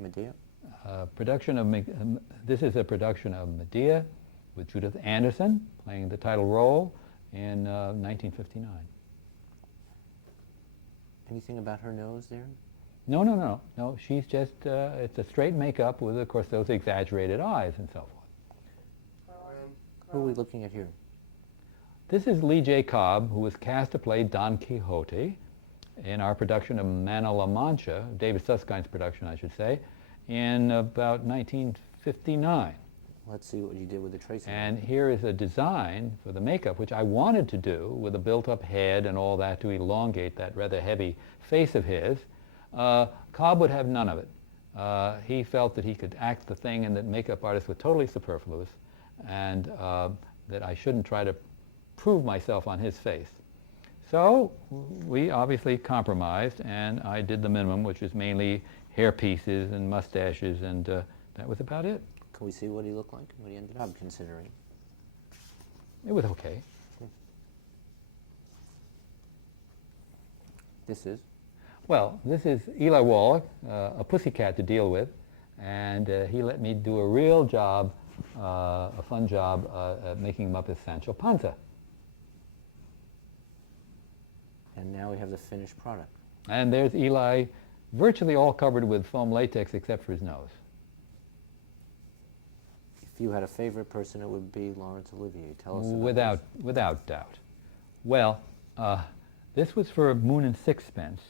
Medea? This is a production of Medea with Judith Anderson playing the title role in 1959. Anything about her nose there? No. She's just, it's a straight makeup with, of course, those exaggerated eyes and so forth. Who are we looking at here? This is Lee J. Cobb, who was cast to play Don Quixote in our production of Mano La Mancha, David Susskind's production, I should say, in about 1959. Let's see what you did with the tracing. And here is a design for the makeup, which I wanted to do with a built-up head and all that to elongate that rather heavy face of his. Cobb would have none of it. He felt that he could act the thing and that makeup artists were totally superfluous and that I shouldn't try to prove myself on his face. So we obviously compromised, and I did the minimum, which is mainly hair pieces and mustaches, and that was about it. Can we see what he looked like, what he ended up considering? It was okay. This is? Well, this is Eli Wallach, a pussycat to deal with, and he let me do a real job, a fun job, at making him up as Sancho Panza. And now we have the finished product. And there's Eli, virtually all covered with foam latex except for his nose. If you had a favorite person, it would be Laurence Olivier. Tell us about Without doubt. Well, this was for Moon and Sixpence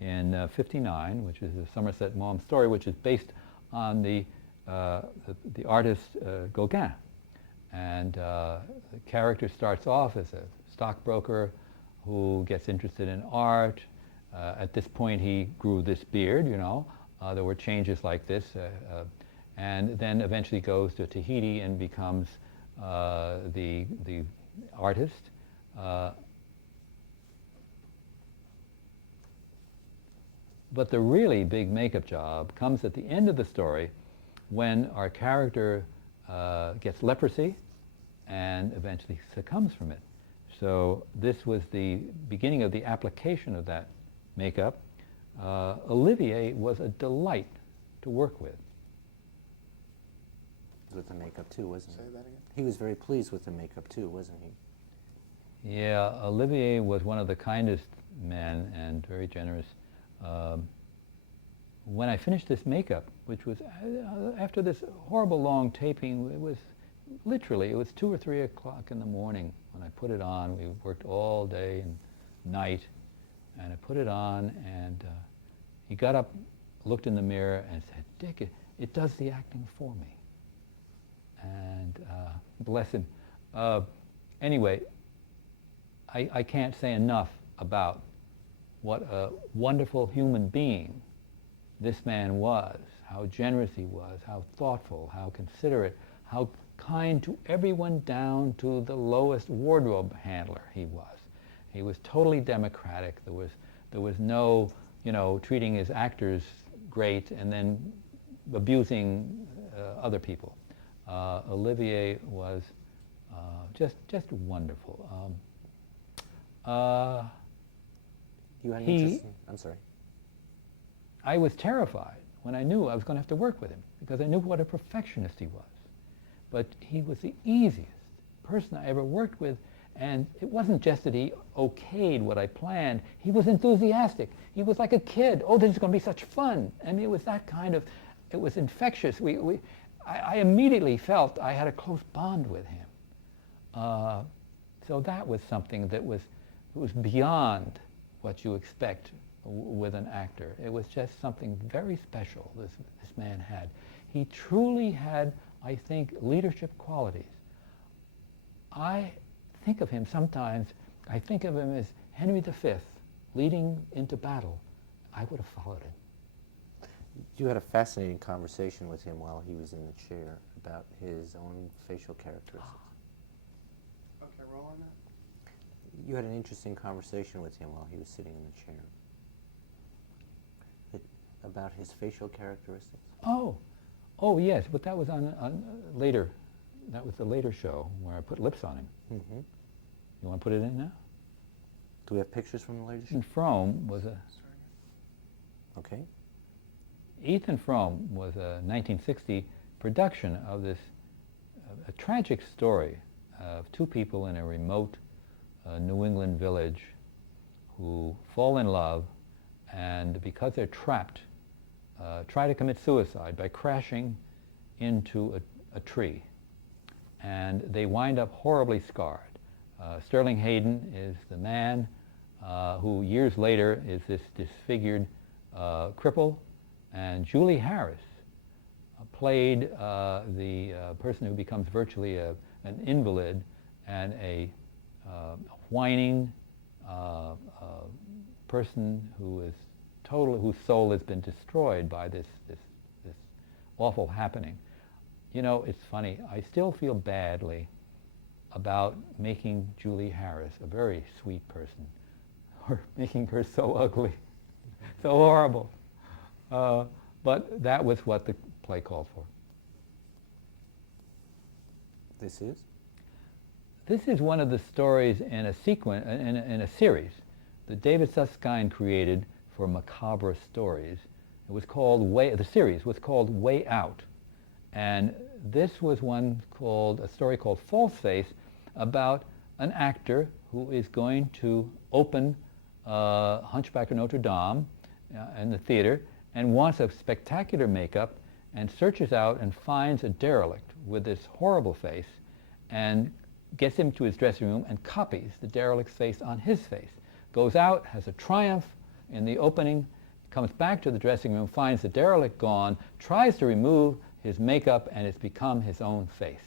in '59, which is a Somerset Maugham story, which is based on the artist Gauguin. And the character starts off as a stockbroker who gets interested in art. At this point, he grew this beard, you know. There were changes like this. And then eventually goes to Tahiti and becomes the artist. But the really big makeup job comes at the end of the story when our character gets leprosy and eventually succumbs from it. So this was the beginning of the application of that makeup. Olivier was a delight to work with. With the makeup too, wasn't he? Say that again? He was very pleased with the makeup too, wasn't he? Yeah, Olivier was one of the kindest men and very generous. When I finished this makeup, which was after this horrible long taping, it was 2 or 3 o'clock in the morning when I put it on. We worked all day and night, and I put it on, and he got up, looked in the mirror, and said, "Dick, it does the acting for me." And bless him. Anyway, I can't say enough about what a wonderful human being this man was, how generous he was, how thoughtful, how considerate, how kind to everyone down to the lowest wardrobe handler he was. He was totally democratic. There was no, treating his actors great and then abusing other people. Olivier was just wonderful. You had an interesting, I'm sorry. I was terrified when I knew I was going to have to work with him because I knew what a perfectionist he was. But he was the easiest person I ever worked with, and it wasn't just that he okayed what I planned. He was enthusiastic. He was like a kid. Oh, this is going to be such fun. I mean, it was that kind of, it was infectious. I immediately felt I had a close bond with him. So that was something that was beyond what you expect with an actor. It was just something very special this man had. He truly had, I think, leadership qualities. I think of him sometimes, I think of him as Henry V leading into battle. I would have followed him. You had a fascinating conversation with him while he was in the chair about his own facial characteristics. Okay, roll on that. You had an interesting conversation with him while he was sitting in the chair. About his facial characteristics. Oh yes, but that was on later. That was the later show where I put lips on him. Mm-hmm. You want to put it in now? Do we have pictures from the later show? And Frome was a... Okay. Ethan Frome was a 1960 production of this a tragic story of two people in a remote New England village who fall in love, and because they're trapped, try to commit suicide by crashing into a tree. And they wind up horribly scarred. Sterling Hayden is the man who years later is this disfigured cripple, and Julie Harris played the person who becomes virtually an invalid and a whining person who is whose soul has been destroyed by this awful happening. You know, it's funny, I still feel badly about making Julie Harris a very sweet person, or making her so ugly, so horrible. But that was what the play called for. This is? This is one of the stories in a sequence, in a series that David Susskind created for Macabre Stories. It was called the series was called Way Out. And this was a story called False Face, about an actor who is going to open Hunchback of Notre Dame in the theater and wants a spectacular makeup, and searches out and finds a derelict with this horrible face and gets him to his dressing room and copies the derelict's face on his face. Goes out, has a triumph in the opening, comes back to the dressing room, finds the derelict gone, tries to remove his makeup, and it's become his own face.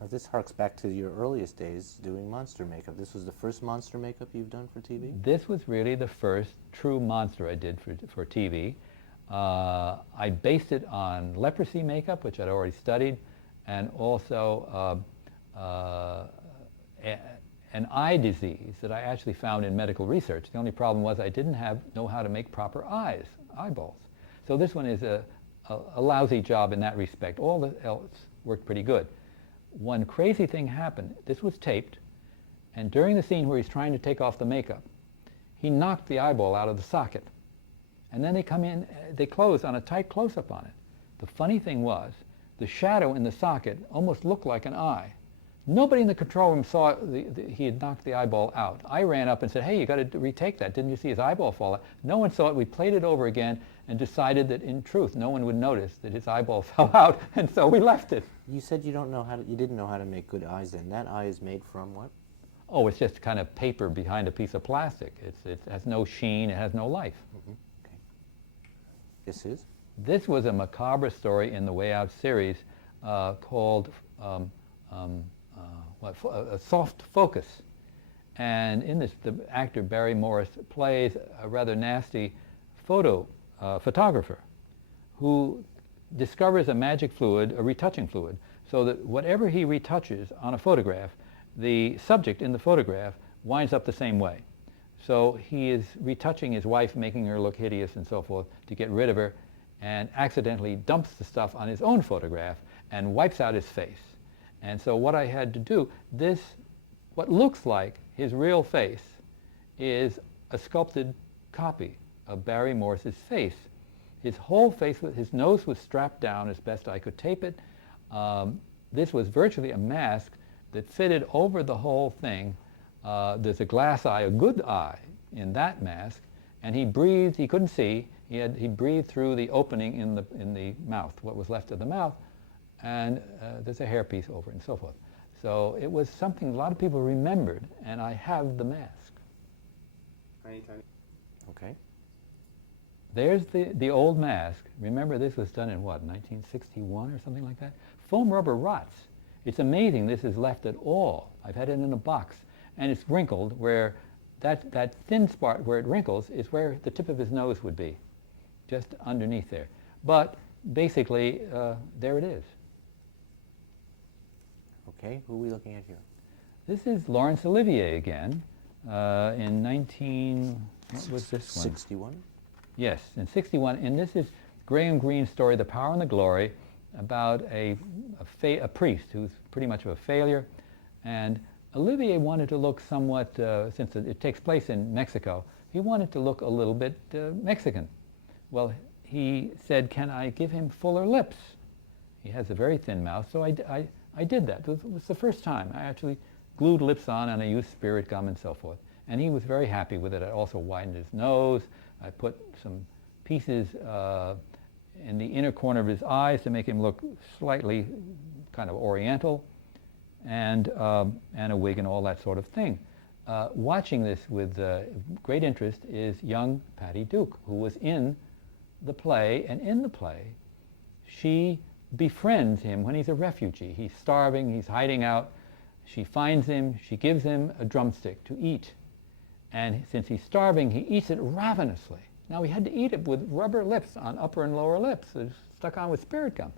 Now, this harks back to your earliest days doing monster makeup. This was the first monster makeup you've done for TV? This was really the first true monster I did for TV. I based it on leprosy makeup, which I'd already studied, and also an eye disease that I actually found in medical research. The only problem was I didn't know how to make proper eyeballs. So this one is a lousy job in that respect. All the else worked pretty good. One crazy thing happened. This was taped, and during the scene where he's trying to take off the makeup, he knocked the eyeball out of the socket. And then they come in, they close on a tight close-up on it. The funny thing was, the shadow in the socket almost looked like an eye. Nobody in the control room saw he had knocked the eyeball out. I ran up and said, hey, you got to retake that. Didn't you see his eyeball fall out? No one saw it. We played it over again and decided that in truth, no one would notice that his eyeball fell out, and so we left it. You said you didn't know how to make good eyes then. That eye is made from what? Oh, it's just kind of paper behind a piece of plastic. It has no sheen, it has no life. Mm-hmm. Okay. This is? This was a macabre story in the Way Out series called a Soft Focus. And in this, the actor Barry Morris plays a rather nasty photographer who discovers a magic fluid, a retouching fluid, so that whatever he retouches on a photograph, the subject in the photograph winds up the same way. So he is retouching his wife, making her look hideous and so forth to get rid of her, and accidentally dumps the stuff on his own photograph and wipes out his face. And so what I had to do, what looks like his real face is a sculpted copy of Barry Morris's face. His whole face, his nose was strapped down as best I could tape it. This was virtually a mask that fitted over the whole thing. There's a glass eye, a good eye, in that mask, and he breathed. He couldn't see. He breathed through the opening in the mouth, what was left of the mouth, and there's a hairpiece over it and so forth. So it was something a lot of people remembered, and I have the mask. Tiny. Okay. There's the old mask. Remember, this was done in what, 1961 or something like that? Foam rubber rots. It's amazing this is left at all. I've had it in a box, and it's wrinkled where that thin spot where it wrinkles is where the tip of his nose would be, just underneath there. But basically, there it is. Okay, who are we looking at here? This is Laurence Olivier again, in what was this one? 61? Yes, in 61, and this is Graham Greene's story, The Power and the Glory, about a priest who's pretty much of a failure. And Olivier wanted to look somewhat, since it takes place in Mexico, he wanted to look a little bit Mexican. Well, he said, can I give him fuller lips? He has a very thin mouth, so I did that. It was the first time. I actually glued lips on, and I used spirit gum and so forth. And he was very happy with it. I also widened his nose. I put some pieces in the inner corner of his eyes to make him look slightly kind of oriental, and a wig and all that sort of thing. Watching this with great interest is young Patty Duke, who was in the play, and in the play she befriends him when he's a refugee. He's starving, he's hiding out. She finds him, she gives him a drumstick to eat. And since he's starving, he eats it ravenously. Now, he had to eat it with rubber lips on upper and lower lips, stuck on with spirit gum.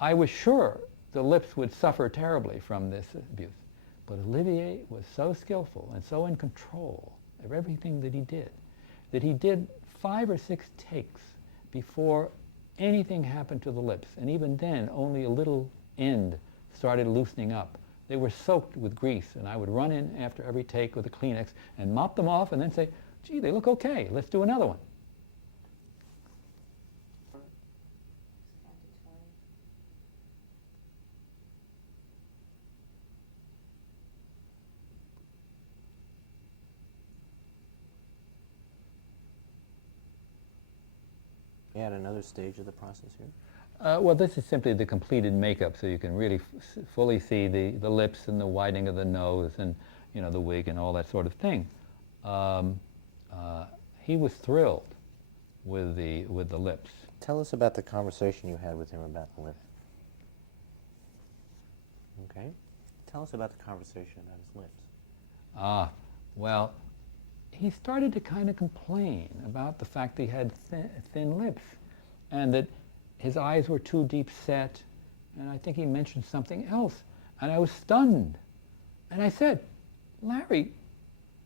I was sure the lips would suffer terribly from this abuse. But Olivier was so skillful and so in control of everything that he did 5 or 6 takes before anything happened to the lips. And even then, only a little end started loosening up. They were soaked with grease, and I would run in after every take with a Kleenex and mop them off and then say, gee, they look okay, let's do another one. You had another stage of the process here? Well, this is simply the completed makeup, so you can really fully see the lips and the widening of the nose and, you know, the wig and all that sort of thing. He was thrilled with the lips. Tell us about the conversation you had with him about the lips. Okay. Tell us about the conversation about his lips. Well, he started to kind of complain about the fact that he had thin lips, and that his eyes were too deep set, and I think he mentioned something else, and I was stunned. And I said, Larry,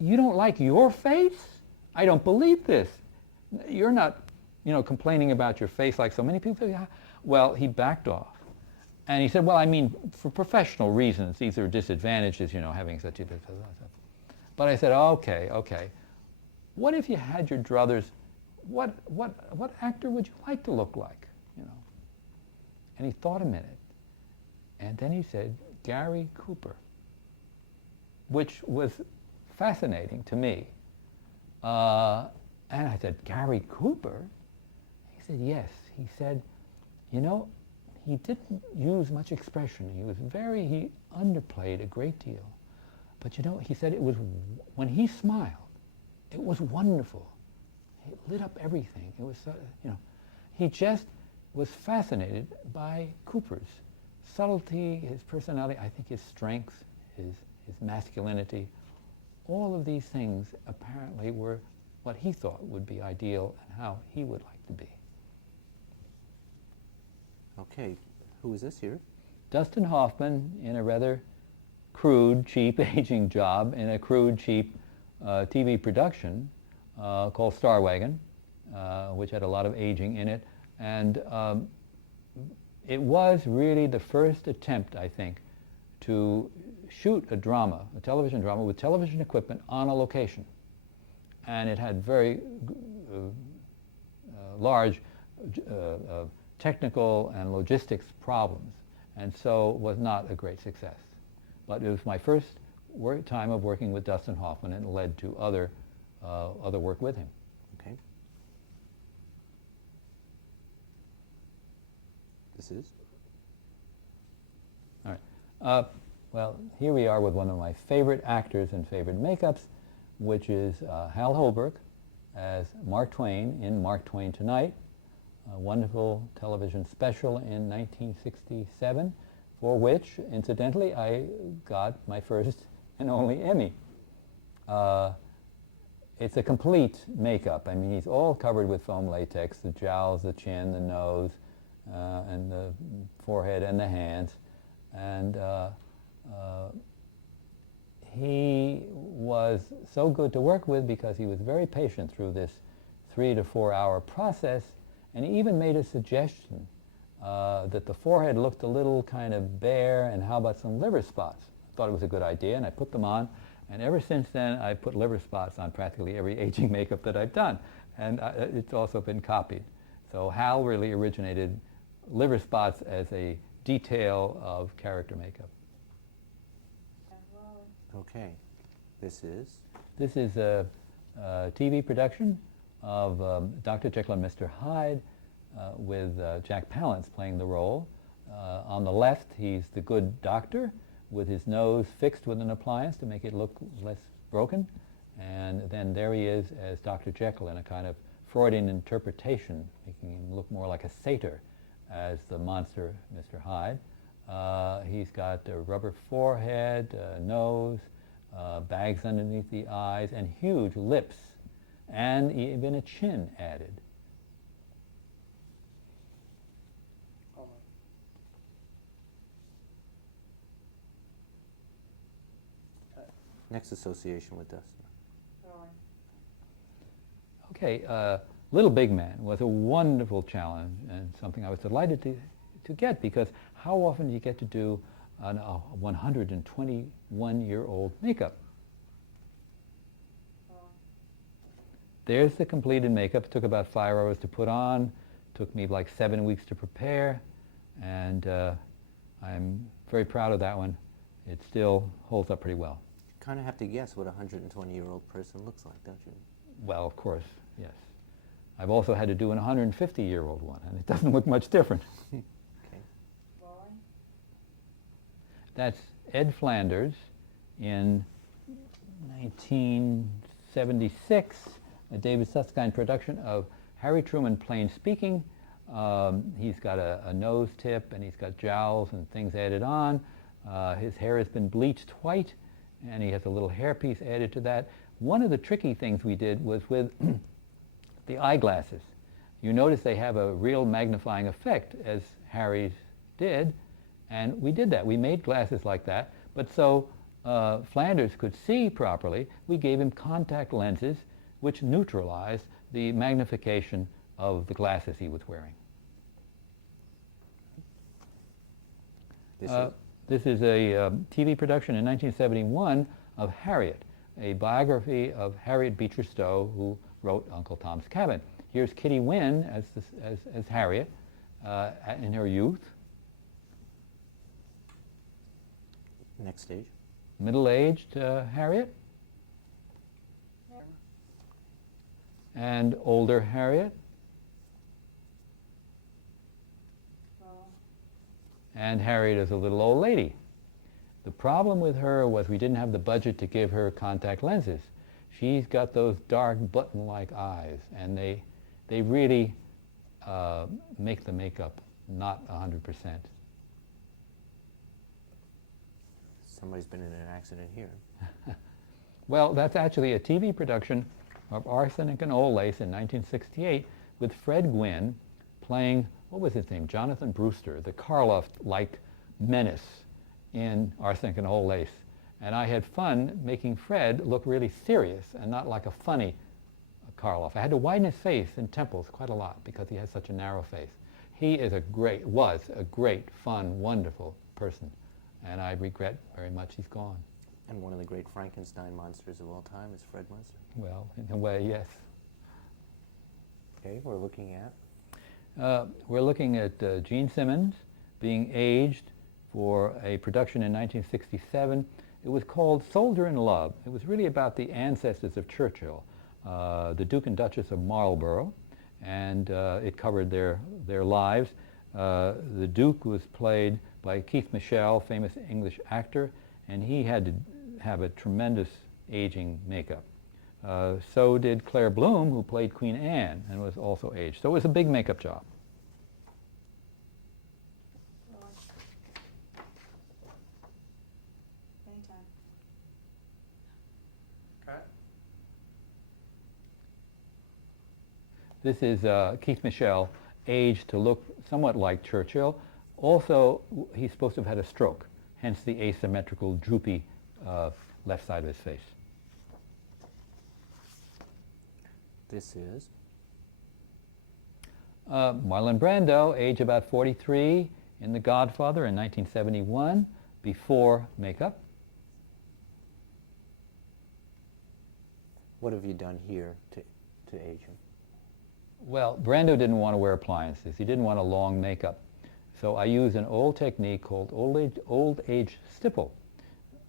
you don't like your face? I don't believe this. You're not, you know, complaining about your face like so many people. Well, he backed off. And he said, well, I mean, for professional reasons, these are disadvantages, you know, having such a... But I said, okay. What if you had your druthers, what actor would you like to look like, you know? And he thought a minute, and then he said, Gary Cooper, which was fascinating to me. And I said, Gary Cooper? He said, yes. He said, you know, he didn't use much expression. He underplayed a great deal. But you know, he said it was, when he smiled, it was wonderful. It lit up everything. It was, you know, he just was fascinated by Cooper's subtlety, his personality, I think his strength, his masculinity. All of these things apparently were what he thought would be ideal and how he would like to be. Okay, who is this here? Dustin Hoffman, in a rather crude, cheap aging job in a crude, cheap TV production called Star Wagon, which had a lot of aging in it. And it was really the first attempt, I think, to shoot a drama, a television drama, with television equipment on a location. And it had very large technical and logistics problems, and so was not a great success. But it was my first time of working with Dustin Hoffman, and it led to other work with him. Okay. This is? All right. Well, here we are with one of my favorite actors and favorite makeups, which is Hal Holbrook as Mark Twain in Mark Twain Tonight, a wonderful television special in 1967, for which, incidentally, I got my first and only Emmy. It's a complete makeup. I mean, he's all covered with foam latex, the jowls, the chin, the nose, and the forehead and the hands. And he was so good to work with because he was very patient through this 3 to 4 hour process, and he even made a suggestion that the forehead looked a little kind of bare, and how about some liver spots? I thought it was a good idea, and I put them on, and ever since then I put liver spots on practically every aging makeup that I've done, and it's also been copied. So Hal really originated liver spots as a detail of character makeup. Okay. This is? This is a TV production of Dr. Jekyll and Mr. Hyde with Jack Palance playing the role. On the left, he's the good doctor with his nose fixed with an appliance to make it look less broken. And then there he is as Dr. Jekyll in a kind of Freudian interpretation, making him look more like a satyr as the monster, Mr. Hyde. He's got a rubber forehead, nose, bags underneath the eyes, and huge lips, and even a chin added. Next association with Dustin. Okay, Little Big Man was a wonderful challenge and something I was delighted to get, because how often do you get to do a 121-year-old makeup? There's the completed makeup. It took about 5 hours to put on, took me like 7 weeks to prepare, and I'm very proud of that one. It still holds up pretty well. You kind of have to guess what a 120-year-old person looks like, don't you? Well, of course, yes. I've also had to do an 150-year-old one, and it doesn't look much different. Okay. That's Ed Flanders in 1976, a David Susskind production of Harry Truman Plain Speaking. He's got a nose tip, and he's got jowls and things added on. His hair has been bleached white, and he has a little hairpiece added to that. One of the tricky things we did was with the eyeglasses. You notice they have a real magnifying effect, as Harry's did, and we did that. We made glasses like that, but so Flanders could see properly, we gave him contact lenses which neutralized the magnification of the glasses he was wearing. This is a TV production in 1971 of Harriet, a biography of Harriet Beecher Stowe, who wrote Uncle Tom's Cabin. Here's Kitty Wynne as Harriet in her youth. Next stage. Middle-aged Harriet. And older Harriet. And Harriet is a little old lady. The problem with her was we didn't have the budget to give her contact lenses. She's got those dark button-like eyes, and they really make the makeup not 100%. Somebody's been in an accident here. Well, that's actually a TV production of Arsenic and Old Lace in 1968 with Fred Gwynne playing, what was his name, Jonathan Brewster, the Karloff-like menace in Arsenic and Old Lace. And I had fun making Fred look really serious and not like a funny Karloff. I had to widen his face and temples quite a lot because he has such a narrow face. He is was a great, fun, wonderful person. And I regret very much he's gone. And one of the great Frankenstein monsters of all time is Fred Munster. Well, in a way, yes. Okay, we're looking at? We're looking at Gene Simmons being aged for a production in 1967. It was called Soldier in Love. It was really about the ancestors of Churchill, the Duke and Duchess of Marlborough, and it covered their lives. The Duke was played by Keith Michell, famous English actor, and he had to have a tremendous aging makeup. So did Claire Bloom, who played Queen Anne and was also aged. So it was a big makeup job. Anytime. Cut. This is Keith Michell, aged to look somewhat like Churchill. Also, he's supposed to have had a stroke, hence the asymmetrical, droopy left side of his face. This is? Marlon Brando, age about 43, in The Godfather in 1971, before makeup. What have you done here to age him? Well, Brando didn't want to wear appliances. He didn't want a long makeup. So I use an old technique called old age stipple,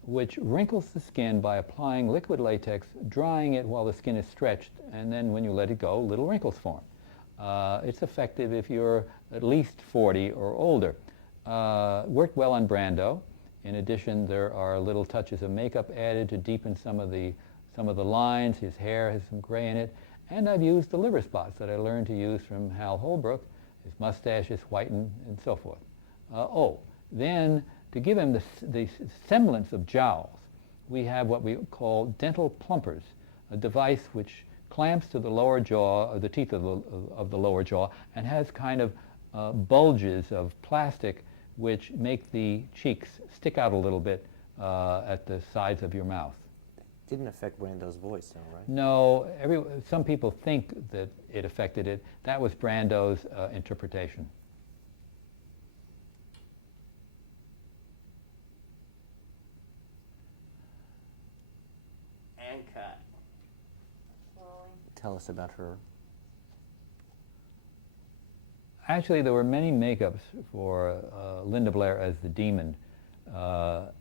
which wrinkles the skin by applying liquid latex, drying it while the skin is stretched, and then when you let it go, little wrinkles form. It's effective if you're at least 40 or older. Worked well on Brando. In addition, there are little touches of makeup added to deepen some of the lines. His hair has some gray in it. And I've used the liver spots that I learned to use from Hal Holbrook. His mustache is whitened and so forth. Then to give him the semblance of jowls, we have what we call dental plumpers, a device which clamps to the lower jaw, or the teeth of the lower jaw, and has kind of bulges of plastic which make the cheeks stick out a little bit at the sides of your mouth. Didn't affect Brando's voice, though, right? No, some people think that it affected it. That was Brando's interpretation. And cut. Tell us about her. Actually, there were many makeups for Linda Blair as the demon,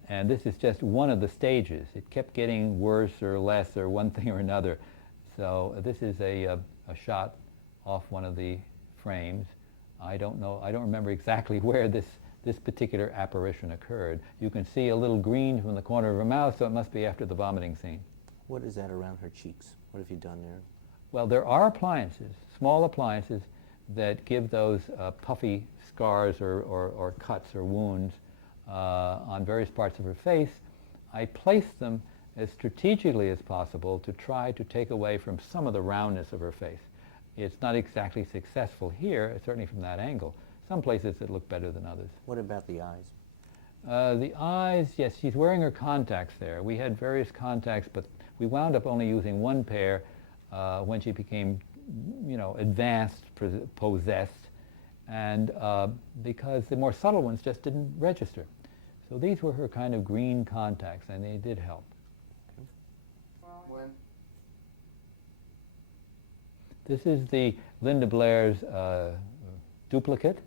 and this is just one of the stages. It kept getting worse or less or one thing or another. So this is a shot off one of the frames. I don't remember exactly where this particular apparition occurred. You can see a little green from the corner of her mouth, so it must be after the vomiting scene. What is that around her cheeks? What have you done there? Well, there are appliances, small appliances, that give those puffy scars or cuts or wounds on various parts of her face. I placed them as strategically as possible to try to take away from some of the roundness of her face. It's not exactly successful here, certainly from that angle. Some places it look better than others. What about the eyes? The eyes, yes, she's wearing her contacts there. We had various contacts, but we wound up only using one pair when she became, advanced, possessed, and because the more subtle ones just didn't register. So these were her kind of green contacts, and they did help. When? This is the Linda Blair's duplicate,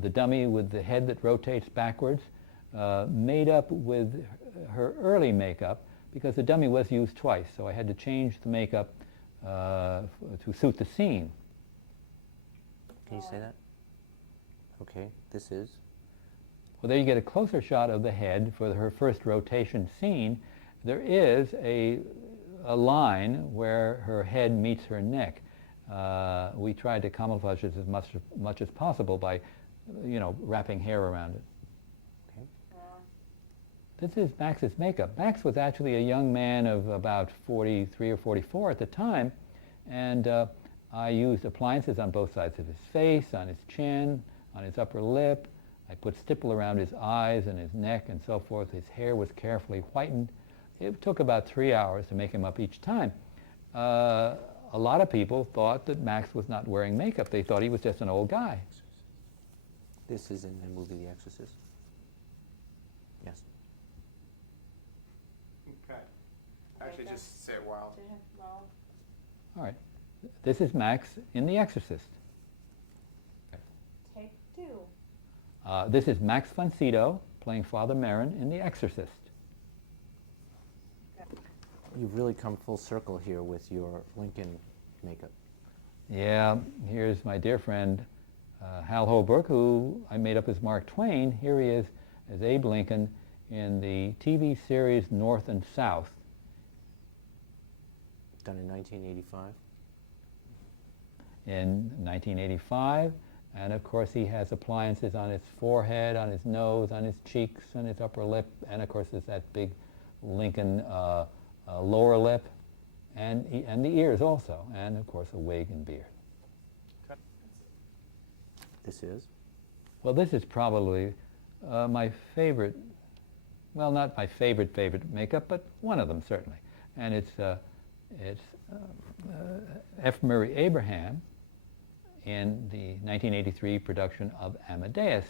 the dummy with the head that rotates backwards, made up with her early makeup, because the dummy was used twice, so I had to change the makeup to suit the scene. Can you say that? Okay, this is? Well, there you get a closer shot of the head for her first rotation scene. There is a line where her head meets her neck. We tried to camouflage it as much as possible by, wrapping hair around it. Okay. This is Max's makeup. Max was actually a young man of about 43 or 44 at the time, and I used appliances on both sides of his face, on his chin, on his upper lip. I put stipple around his eyes and his neck and so forth. His hair was carefully whitened. It took about 3 hours to make him up each time. A lot of people thought that Max was not wearing makeup. They thought he was just an old guy. This is in the movie The Exorcist? Yes. Cut. Actually, just say it wild. All right. This is Max in The Exorcist. Take two. This is Max von Sydow playing Father Merrin in The Exorcist. You've really come full circle here with your Lincoln makeup. Yeah, here's my dear friend Hal Holbrook, who I made up as Mark Twain. Here he is as Abe Lincoln in the TV series North and South. Done in 1985? In 1985, and of course he has appliances on his forehead, on his nose, on his cheeks, on his upper lip, and of course there's that big Lincoln lower lip, and the ears also, and of course a wig and beard. This is? Well, this is probably my favorite, well, not my favorite makeup, but one of them certainly, and it's F. Murray Abraham in the 1983 production of Amadeus,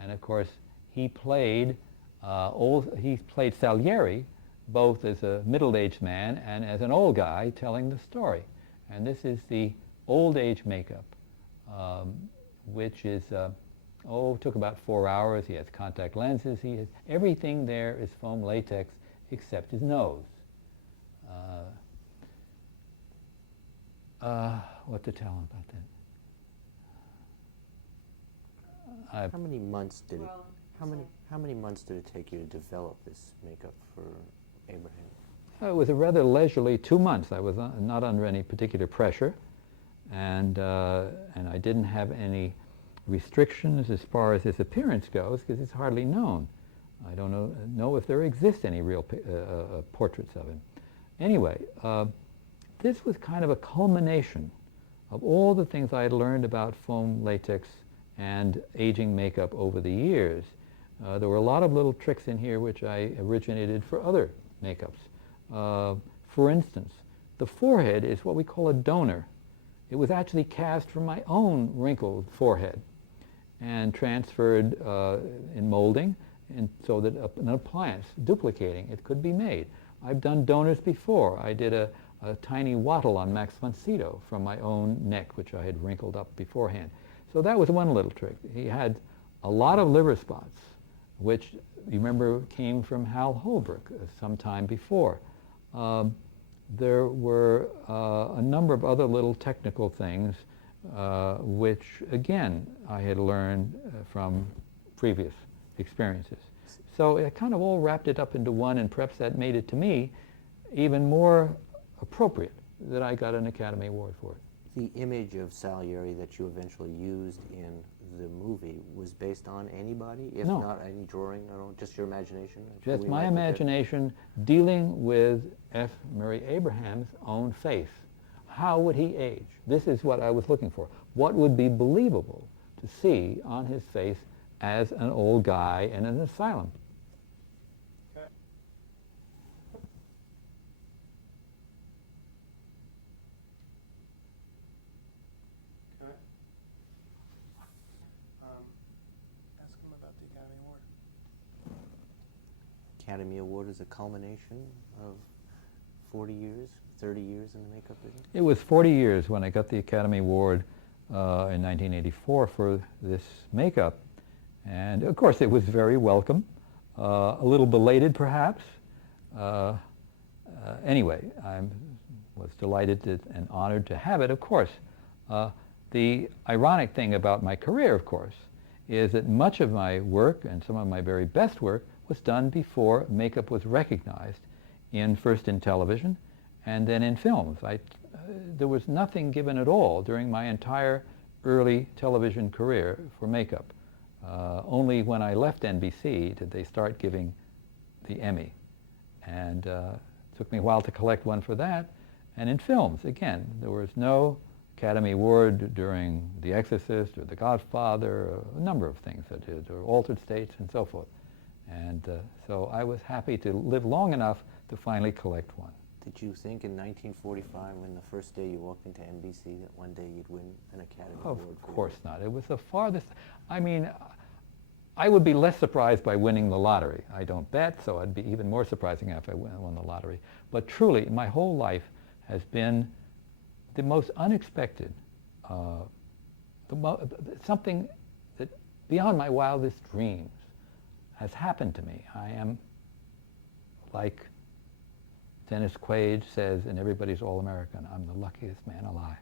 and of course he played Salieri both as a middle-aged man and as an old guy telling the story, and this is the old age makeup, which is, took about 4 hours. He has contact lenses. He has, everything there is foam latex except his nose. What to tell him about that? How many months did it? How many months did it take you to develop this makeup for Abraham? It was a rather leisurely 2 months. I was not under any particular pressure, and I didn't have any restrictions as far as his appearance goes, because it's hardly known. I don't know if there exist any real portraits of him. Anyway, this was kind of a culmination of all the things I had learned about foam latex and aging makeup over the years. There were a lot of little tricks in here which I originated for other makeups. For instance, the forehead is what we call a donor. It was actually cast from my own wrinkled forehead and transferred in molding, and so that an appliance duplicating it could be made. I've done donors before. I did a tiny wattle on Max von Sydow from my own neck, which I had wrinkled up beforehand. So that was one little trick. He had a lot of liver spots, which you remember came from Hal Holbrook some time before. There were a number of other little technical things which, again, I had learned from previous experiences. So it kind of all wrapped it up into one, and perhaps that made it, to me, even more appropriate that I got an Academy Award for it. The image of Salieri that you eventually used in the movie was based on anybody, if No. not any drawing at all, just your imagination? Just We my might look at- imagination dealing with F. Murray Abraham's own face. How would he age? This is what I was looking for. What would be believable to see on his face as an old guy in an asylum? Okay. Okay. Ask him about the Academy Award. Academy Award is a culmination of 40 years, 30 years in the makeup business? It was 40 years when I got the Academy Award in 1984 for this makeup. And of course it was very welcome, a little belated perhaps. Anyway, I was delighted and honored to have it, of course. The ironic thing about my career, of course, is that much of my work, and some of my very best work, was done before makeup was recognized, first in television and then in films. There was nothing given at all during my entire early television career for makeup. Only when I left NBC did they start giving the Emmy. And it took me a while to collect one for that. And in films, again, there was no Academy Award during The Exorcist or The Godfather, a number of things I did, or Altered States and so forth. And so I was happy to live long enough to finally collect one. Did you think in 1945, when the first day you walked into NBC, that one day you'd win an Academy Award? Of course not. It was the farthest. I mean, I would be less surprised by winning the lottery. I don't bet, so I'd be even more surprising if I won the lottery. But truly, my whole life has been the most unexpected, something that beyond my wildest dreams has happened to me. I am, like Dennis Quaid says in Everybody's All-American, I'm the luckiest man alive.